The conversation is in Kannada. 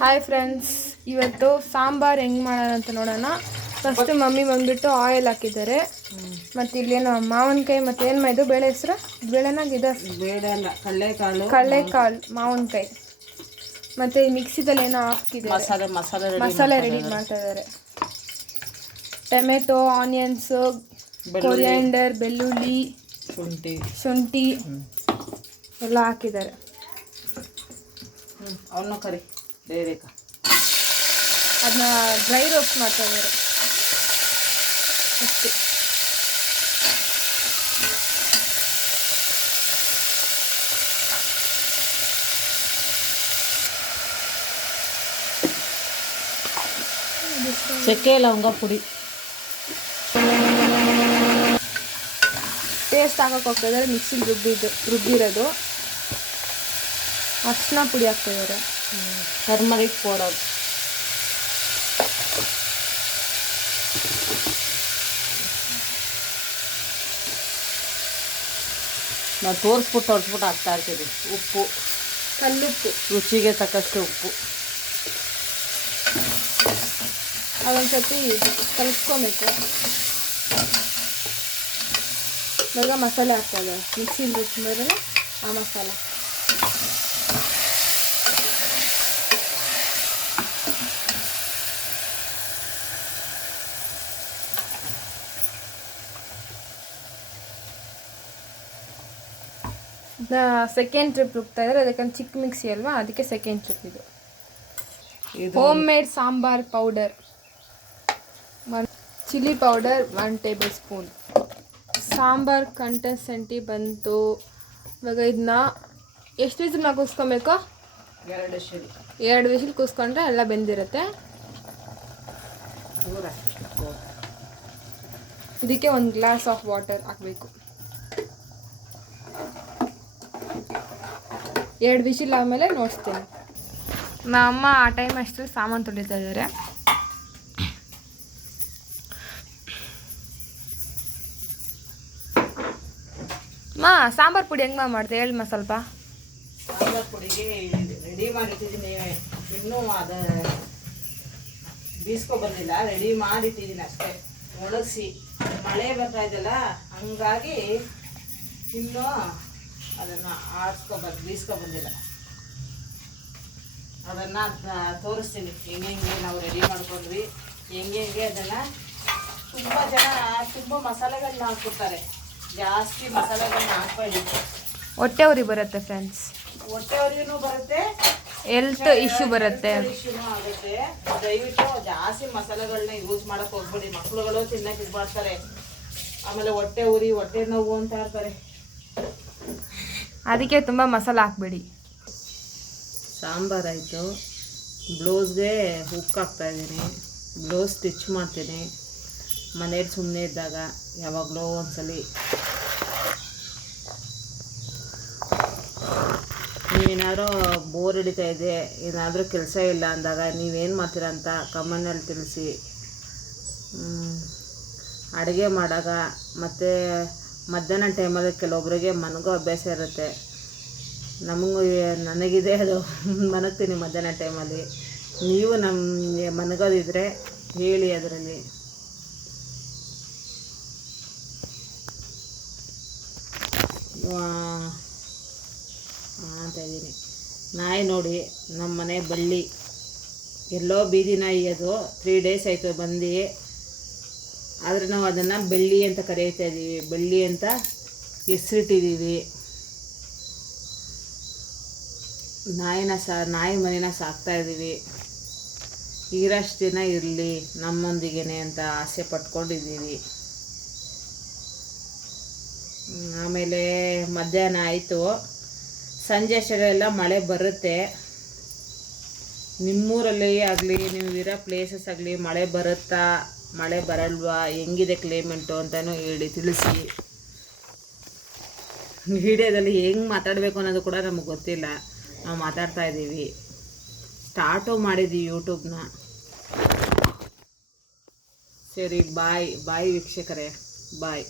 ಹಾಯ್ ಫ್ರೆಂಡ್ಸ್, ಇವತ್ತು ಸಾಂಬಾರು ಹೆಂಗೆ ಮಾಡೋಣ ಅಂತ ನೋಡೋಣ. ಫಸ್ಟ್ ಮಮ್ಮಿ ಬಂದ್ಬಿಟ್ಟು ಆಯಿಲ್ ಹಾಕಿದ್ದಾರೆ. ಮತ್ತು ಇಲ್ಲೇನು ಮಾವಿನಕಾಯಿ ಮತ್ತು ಏನು ಇದು ಬೇಳೆ ಹೆಸರು ಬೇಳೆನಾಗಿದೆ ಕಡಲೆಕಾಳು ಮಾವಿನಕಾಯಿ ಮತ್ತು ಈ ಮಿಕ್ಸಿದಲ್ಲಿ ಏನೋ ಹಾಕಿದ್ದಾರೆ. ಮಸಾಲೆ ರೆಡಿ ಮಾಡ್ತಾ ಇದ್ದಾರೆ. ಟೊಮೆಟೊ, ಆನಿಯನ್ಸು, ಕೊರಿಯಾಂಡರ್, ಬೆಳ್ಳುಳ್ಳಿ, ಶುಂಠಿ ಎಲ್ಲ ಹಾಕಿದ್ದಾರೆ. ಅವನು ಕರಿ ಬೇರೇಕ ಅದನ್ನ ಡ್ರೈ ರೋಸ್ಟ್ ಮಾಡ್ತಾ ಇದ್ದಾರೆ ಅಷ್ಟೇ. ಚಕ್ಕೆ ಲವಂಗ ಪುಡಿ ಟೇಸ್ಟ್ ಹಾಕಕ್ಕೆ ಹೋಗ್ತಾ ಇದ್ದಾರೆ. ಮಿಕ್ಸಿಗೆ ರುಬ್ಬಿರೋದು. ಅರಿಶಿನ ಪುಡಿ ಹಾಕ್ತಾ ಇದ್ದಾರೆ. ಟರ್ಮರಿಕ್ ಪೌಡರ್, ನಾವು ತೋರಿಸ್ಬಿಟ್ಟು ಹಾಕ್ತಾ ಇರ್ತೀವಿ. ಉಪ್ಪು, ಕಲ್ಲುಪ್ಪು, ರುಚಿಗೆ ತಕ್ಕಷ್ಟು ಉಪ್ಪು. ಅದೊಂದು ಸರ್ತಿ ಕಲಿಸ್ಕೊಬೇಕು. ಇವಾಗ ಮಸಾಲೆ ಹಾಕ್ತಾ ಇದ್ದಾರೆ. ಮಿಕ್ಸಿಲಿ ರುಬ್ಬಿದ್ರೆ ಆ ಮಸಾಲೆ ಸೆಕೆಂಡ್ ಟ್ರಿಪ್ ರುಬ್ತಾ ಇದ್ದಾರೆ. ಅದಕ್ಕೆ ಚಿಕ್ಕ ಮಿಕ್ಸಿ ಅಲ್ವಾ, ಅದಕ್ಕೆ ಸೆಕೆಂಡ್ ಟ್ರಿಪ್ ಇದು. Home made sambar powder, chilli powder 1 tablespoon. Sambar ಕಂಟೆನ್ಸೆಂಟಿ ಬಂತು. ಇವಾಗ ಇದನ್ನ ಎಷ್ಟು ವಿಸಿಲ್ ಕೂಸ್ಕೊಬೇಕು? 2 ವಿಸಿಲ್ ಕೂಸ್ಕೊಂಡ್ರೆ ಎಲ್ಲ ಬೆಂದಿರುತ್ತೆ. ಇದಕ್ಕೆ 1 ಗ್ಲಾಸ್ ಆಫ್ ವಾಟರ್ ಹಾಕಬೇಕು. 2 ವಿಸಿಲ್ ಆದಮೇಲೆ ನೋಡಿಸ್ತೇನೆ. ಅಮ್ಮ ಆ ಟೈಮ್ ಅಷ್ಟು ಸಾಮಾನು ತೊಳಿತಾ ಇದ್ದಾರೆ. ಸಾಂಬಾರು ಪುಡಿ ಹೆಂಗೆ ಮಾಡ್ದೆ ಹೇಳಮ್ಮ ಸ್ವಲ್ಪ. ಸಾಂಬಾರು ಪುಡಿಗೆ ರೆಡಿ ಮಾಡಿಟ್ಟಿದ್ದೀನಿ. ಇನ್ನೂ ಅದು ಬೀಸ್ಕೊ ಬಂದಿಲ್ಲ. ರೆಡಿ ಮಾಡಿಟ್ಟಿದ್ದೀನಿ ಅಷ್ಟೇ, ಒಣಗಿಸಿ. ಮಳೆ ಬರ್ತಾ ಇದೆಯಲ್ಲ, ಹಂಗಾಗಿ ಇನ್ನೂ ಅದನ್ನು ಬೀಸ್ಕೊ ಬಂದಿಲ್ಲ. ಅದನ್ನು ತೋರಿಸ್ತೀನಿ ಹೆಂಗೆ ನಾವು ರೆಡಿ ಮಾಡ್ಕೊಂಡ್ವಿ, ಹೆಂಗೆ ಅದನ್ನು. ತುಂಬ ಜನ ತುಂಬ ಮಸಾಲೆಗಳನ್ನ ಹಾಕ್ಬಿಡ್ತಾರೆ. ಜಾಸ್ತಿ ಮಸಾಲೆಗಳನ್ನ ಹಾಕ್ಬೇಡಿ, ಹೊಟ್ಟೆ ಉರಿ ಬರುತ್ತೆ ಫ್ರೆಂಡ್ಸ್. ಹೊಟ್ಟೆ ಉರಿನೂ ಬರುತ್ತೆ, ಹೆಲ್ತ್ ಇಶ್ಯೂ ಬರುತ್ತೆ, ಇಶ್ಯೂನೂ ಆಗುತ್ತೆ. ದಯವಿಟ್ಟು ಜಾಸ್ತಿ ಮಸಾಲೆಗಳನ್ನ ಯೂಸ್ ಮಾಡಕ್ಕೆ ಹೋಗ್ಬೇಡಿ. ಮಕ್ಕಳುಗಳು ತಿನ್ನಕ್ಕೆ ಇದು ಮಾಡ್ತಾರೆ, ಆಮೇಲೆ ಹೊಟ್ಟೆ ಉರಿ, ಹೊಟ್ಟೆ ನೋವು ಅಂತ ಇರ್ತಾರೆ. ಅದಕ್ಕೆ ತುಂಬ ಮಸಾಲೆ ಹಾಕ್ಬೇಡಿ. ಸಾಂಬಾರಾಯಿತು. ಬ್ಲೌಸ್ಗೆ ಹುಕ್ ಹಾಕ್ತಾಯಿದ್ದೀನಿ. ಬ್ಲೌಸ್ ಸ್ಟಿಚ್ ಮಾಡ್ತೀನಿ. ಮನೇಲಿ ಸುಮ್ಮನೆ ಇದ್ದಾಗ ಯಾವಾಗಲೂ ಒಂದ್ಸಲಿ. ನೀವೇನಾದರೂ ಬೋರ್ ಹಿಡಿತಾ ಇದೆ, ಏನಾದರೂ ಕೆಲಸ ಇಲ್ಲ ಅಂದಾಗ ನೀವೇನು ಮಾಡ್ತೀರಾ ಅಂತ ಕಮೆಂಟಲ್ಲಿ ತಿಳಿಸಿ. ಅಡುಗೆ ಮಾಡಾಗ ಮತ್ತು ಮಧ್ಯಾಹ್ನ ಟೈಮಲ್ಲಿ ಕೆಲವೊಬ್ಬರಿಗೆ ಮನಗೋ ಅಭ್ಯಾಸ ಇರುತ್ತೆ. ನನಗಿದೆ ಅದು, ಮನಗ್ತೀನಿ ಮಧ್ಯಾಹ್ನ ಟೈಮಲ್ಲಿ. ನೀವು ನಮಗೆ ಮನಗೋದಿದ್ರೆ ಹೇಳಿ ಅದರಲ್ಲಿ. ಅಂತ ಇದ್ದೀನಿ. ನಾಯಿ ನೋಡಿ, ನಮ್ಮ ಮನೆ ಬಳ್ಳಿ ಎಲ್ಲೋ ಬೀದಿ ನಾಯಿ. ಅದು 3 ಡೇಸ್ ಆಯಿತು ಬಂದು. ಆದರೆ ನಾವು ಅದನ್ನು ಬೆಳ್ಳಿ ಅಂತ ಕರೀತಾ ಇದ್ದೀವಿ. ಬೆಳ್ಳಿ ಅಂತ ಹೆಸರಿಟ್ಟಿದ್ದೀವಿ. ನಾಯಿ ಮನೇನ ಸಾಕ್ತಾಯಿದ್ದೀವಿ. ಇರೋಷ್ಟು ದಿನ ಇರಲಿ ನಮ್ಮೊಂದಿಗೆ ಅಂತ ಆಸೆ ಪಟ್ಕೊಂಡಿದ್ದೀವಿ. ಆಮೇಲೆ ಮಧ್ಯಾಹ್ನ ಆಯಿತು. ಸಂಜೆ ಅಷ್ಟೆಲ್ಲ ಮಳೆ ಬರುತ್ತೆ. ನಿಮ್ಮೂರಲ್ಲಿ ಆಗಲಿ, ನೀವು ಇರೋ ಪ್ಲೇಸಸ್ ಆಗಲಿ ಮಳೆ ಬರುತ್ತಾ, ಮಳೆ ಬರಲ್ವಾ, ಹೆಂಗಿದೆ ಕ್ಲೈಮೇಟು ಅಂತಲೂ ಹೇಳಿ ತಿಳಿಸಿ. ವಿಡಿಯೋದಲ್ಲಿ ಹೆಂಗೆ ಮಾತಾಡಬೇಕು ಅನ್ನೋದು ಕೂಡ ನಮಗೆ ಗೊತ್ತಿಲ್ಲ. ನಾವು ಮಾತಾಡ್ತಾ ಇದ್ದೀವಿ. ಸ್ಟಾರ್ಟು ಮಾಡಿದ್ದೀವಿ ಯೂಟ್ಯೂಬ್ನ. ಸರಿ, ಬಾಯ್ ವೀಕ್ಷಕರೇ, ಬಾಯ್.